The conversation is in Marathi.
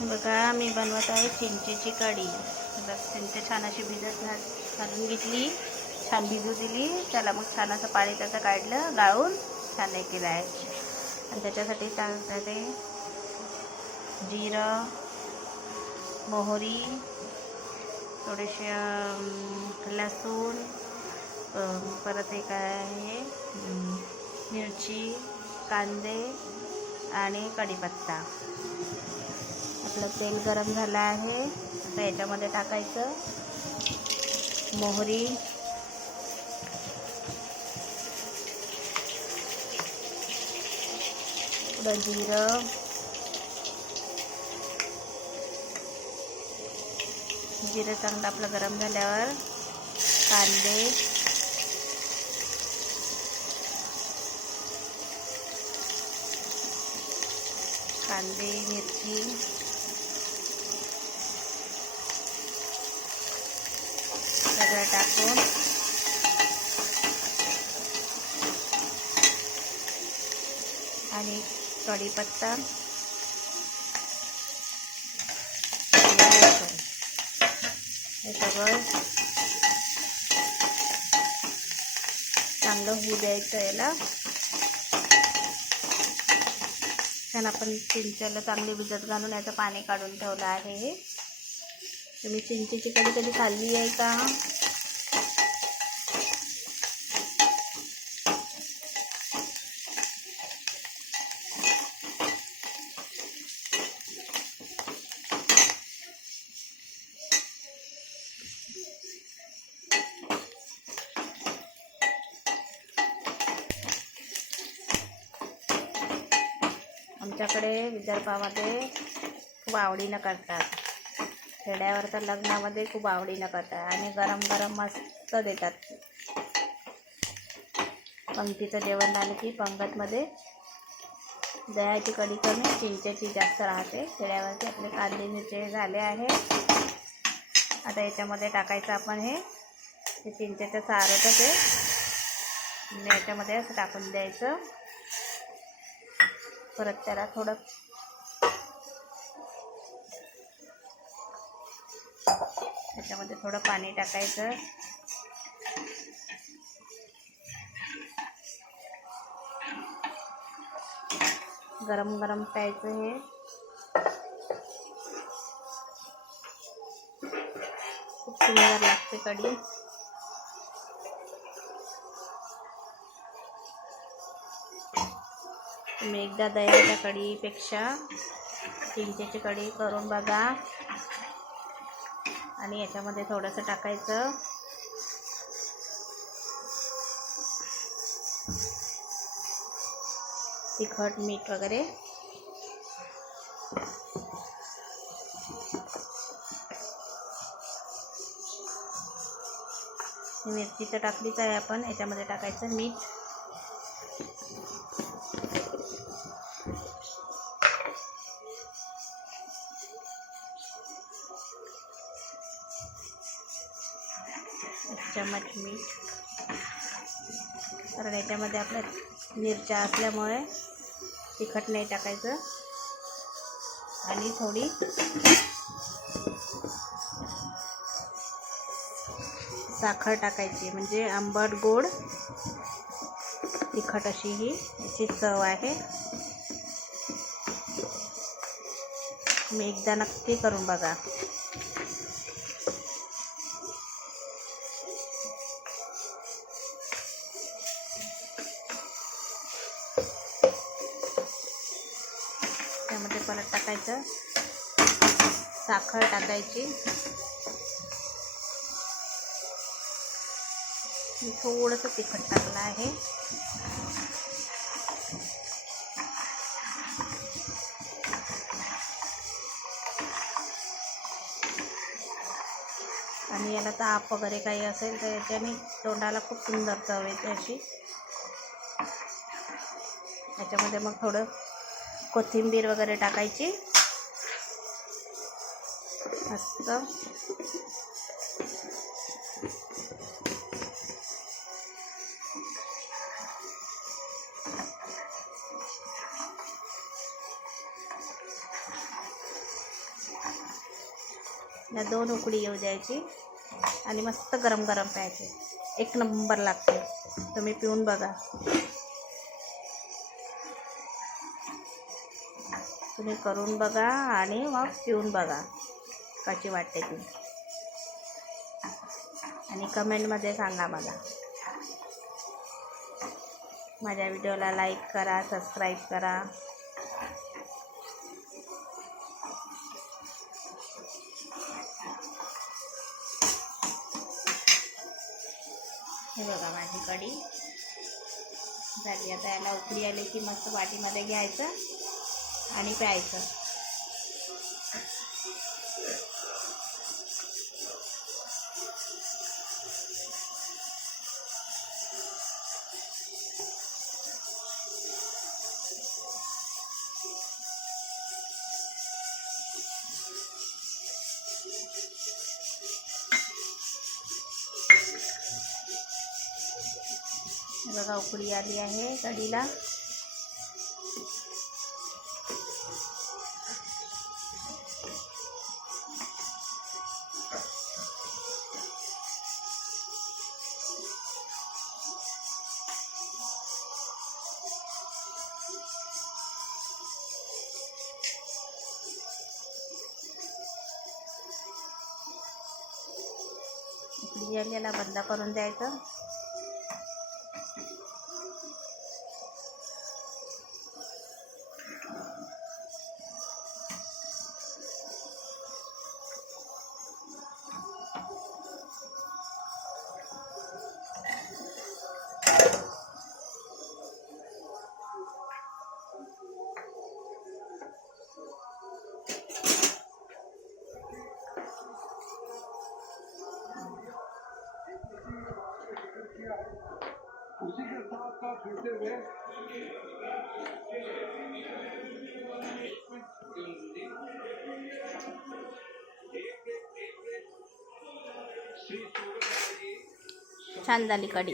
बघा मी बनवत आहे चिंचेची कढी। चिंच छान अशी घालून घेतली, छान भिजू दिली। त्याला मग छान असं पाणी त्याचं काढलं, गाळून छान हे केलं आहे। आणि त्याच्यासाठी टाकते जिरं, मोहरी, थोडेसे लसूण, परत एक आहे मिरची, कांदे आणि कढीपत्ता। आपलं तेल गरम झालं आहे, आता याच्यामध्ये टाकायचं मोहरी, थोडं जिरं, जिरं चांगलं आपलं गरम झाल्यावर कांदे, मिरची, सगळं टाकून आणि कढीपत्ता, हे सगळं चांगलं होऊ द्यायचं। याला छान आपण चिंचेला चांगली भिजत घालून याचं पाणी काढून ठेवलं आहे। हे तुम्ही चिंचेची कधी कधी खाल्ली आहे का? आमच्याकडे विदर्भामध्ये खूप आवडीनं करतात, खेड्यावर तर लग्नामध्ये खूप आवडीनं करतात आणि गरम गरम मस्त देतात। पंक्तीचं जेवण झालं की पंगतमध्ये दह्याची कढी कमी, चिंचेची जास्त राहते। खेड्यावरचे आपले कांदे मिरची झाले आहे। आता याच्यामध्ये टाकायचं आपण हे चिंचेचं सार होतं ते याच्यामध्ये असं टाकून द्यायचं। परत त्याला थोडं त्याच्यामध्ये थोडं पाणी टाकायचं। गरम गरम प्यायचं। हे खूप सुंदर लागते कढी। तुम्ही एकदा दह्याच्या कढीपेक्षा चिंचेची कढी करून बघा। आणि याच्यामध्ये थोडंसं टाकायचं तिखट, मीठ वगैरे। मिरची तर टाकलीच आहे आपण, याच्यामध्ये टाकायचं मीठ, चम्मच मीठ, कारण याच्यामध्ये आपल्या मिरच्या असल्यामुळे तिखट नाही टाकायचं। आणि थोडी साखर टाकायची, म्हणजे आंबट गोड तिखट अशी ही याची चव आहे। तुम्ही एकदा नक्की करून बघा। त्यामध्ये परत टाकायचं साखर टाकायची, मी थोडंसं तिखट टाकलं आहे। आणि याला ताप वगैरे काही असेल तर याच्याने तोंडाला खूप सुंदर चव येते अशी। याच्यामध्ये मग थोडं कोथिंबीर वगैरे टाकायची मस्त। या 2 उकळी येऊ द्यायची आणि मस्त गरम गरम प्यायचे. एक नंबर लागते. तुम्ही पिऊन बघा. तुम्ही करून बघा आणि मग पिऊन बघा कशी वाटते ती, आणि कमेंटमध्ये सांगा मला. माझ्या व्हिडिओला लाईक करा, सबस्क्राईब करा. हे बघा माझी कढी झाली. आता याला उकळी आली की मस्त वाटीमध्ये घ्यायचं आणि प्यायचं. बघा उकळी आली आहे कढीला. उकळी आलेला बंद करून द्यायचं. उसी के साथ साथ जुड़ते हुए छान झाली कढी.